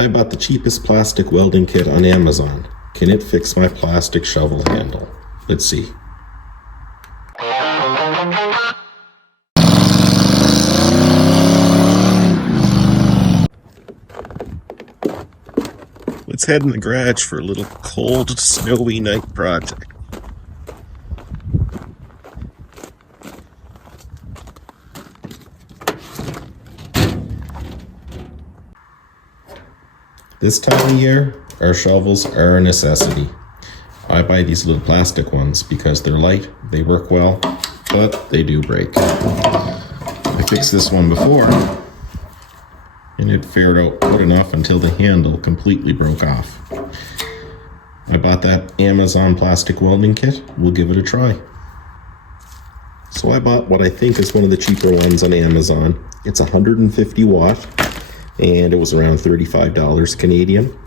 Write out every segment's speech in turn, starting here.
I bought the cheapest plastic welding kit on Amazon. Can it fix my plastic shovel handle? Let's see. Let's head in the garage for a little cold, snowy night project. This time of year, our shovels are a necessity. I buy these little plastic ones because they're light, they work well, but they do break. I fixed this one before, and it fared out good enough until the handle completely broke off. I bought that Amazon plastic welding kit. We'll give it a try. So I bought what I think is one of the cheaper ones on Amazon. It's 150 watt, and it was around $35 Canadian.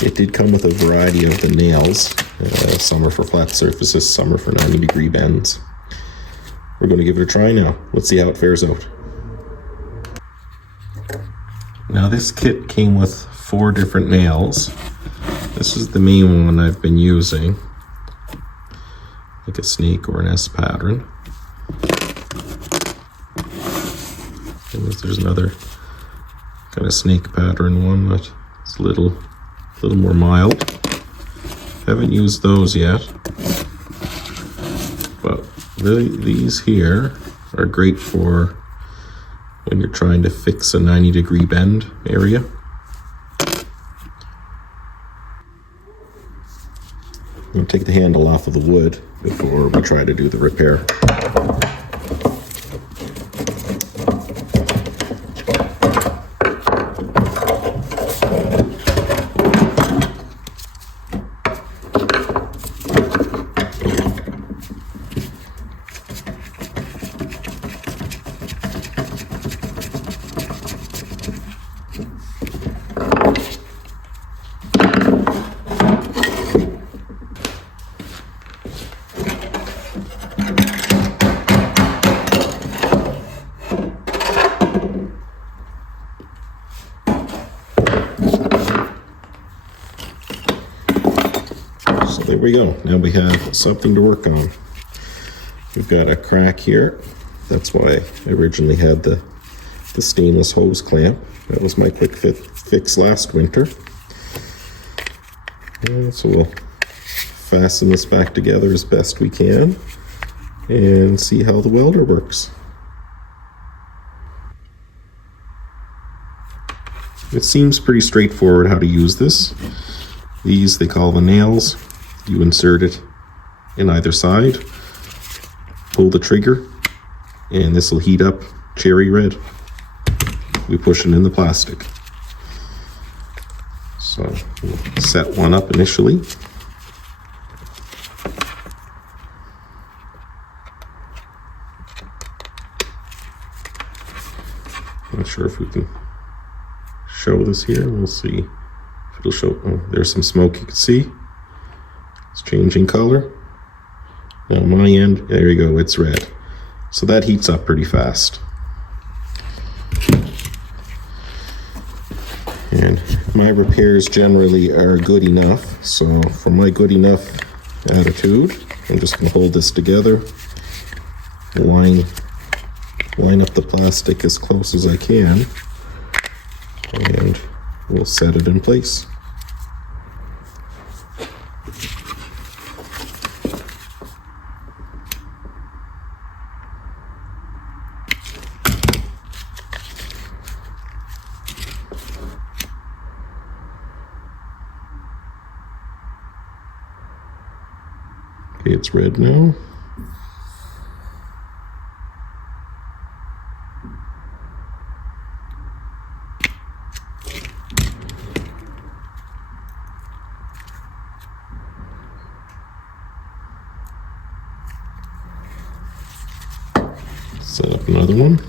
It did come with a variety of the nails. Some are for flat surfaces, some are for 90-degree bends. We're going to give it a try now. Let's see how it fares out. Now this kit came with 4 different nails. This is the main one I've been using, like a snake or an S pattern. And there's another kind of snake pattern one that's a little more mild. Haven't used those yet, but these here are great for when you're trying to fix a 90-degree bend area. I'm going to take the handle off of the wood before we try to do the repair. So there we go. Now we have something to work on. We've got a crack here. That's why I originally had the stainless hose clamp. That was my quick fix last winter. And so we'll fasten this back together as best we can and see how the welder works. It seems pretty straightforward how to use this. These they call the nails. You insert it in either side, pull the trigger, and this will heat up cherry red. We push it in the plastic. So we'll set one up initially. Not sure if we can show this here. We'll see if it'll show. Oh, there's some smoke you can see. It's changing color. Now on my end, there you go, it's red. So that heats up pretty fast. And my repairs generally are good enough. So for my good enough attitude, I'm just gonna hold this together, line up the plastic as close as I can, and we'll set it in place. Okay, it's red now. Set up another one.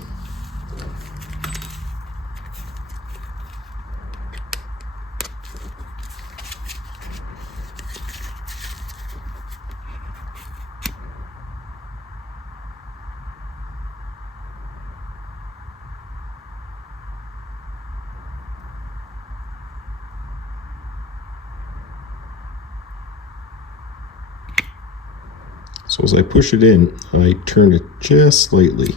So as I push it in, I turn it just slightly.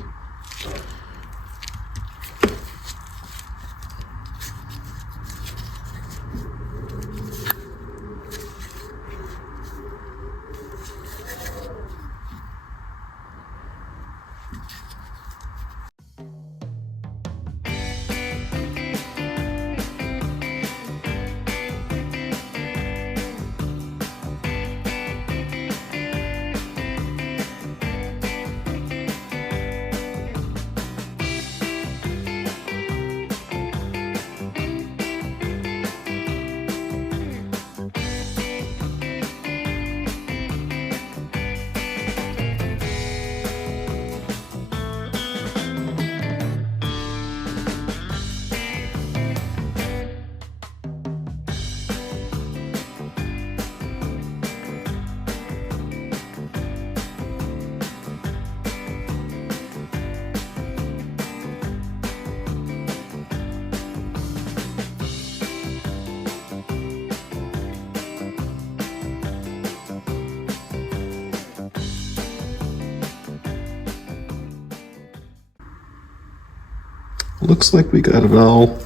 Looks like we got it all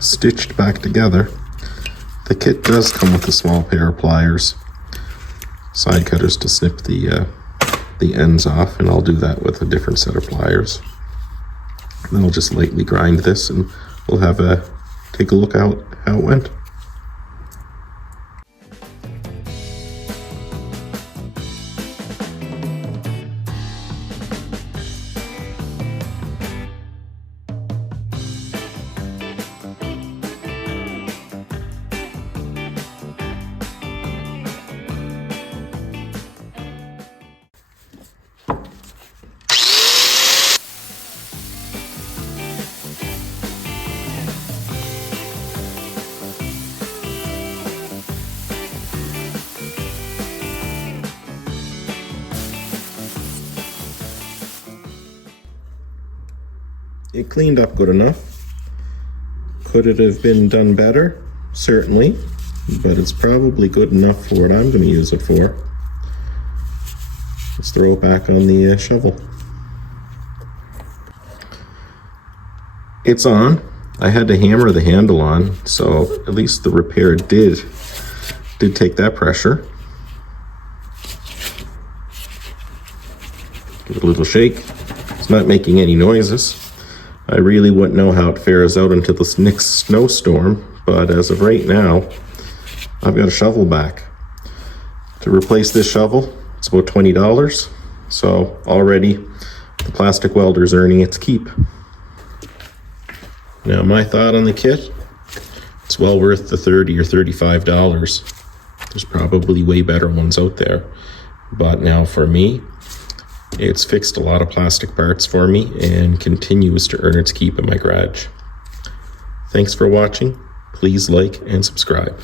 stitched back together. The kit does come with a small pair of pliers, side cutters to snip the ends off, and I'll do that with a different set of pliers. Then I'll just lightly grind this, and we'll have take a look at how it went. It cleaned up good enough. Could it have been done better? Certainly, but it's probably good enough for what I'm going to use it for. Let's throw it back on the shovel. It's on. I had to hammer the handle on, so at least the repair did take that pressure. Give it a little shake. It's not making any noises. I really wouldn't know how it fares out until this next snowstorm, but as of right now, I've got a shovel back. To replace this shovel, it's about $20, so already the plastic welder is earning its keep. Now my thought on the kit, it's well worth the $30 or $35. There's probably way better ones out there, but now for me, it's fixed a lot of plastic parts for me and continues to earn its keep in my garage. Thanks for watching. Please like and subscribe.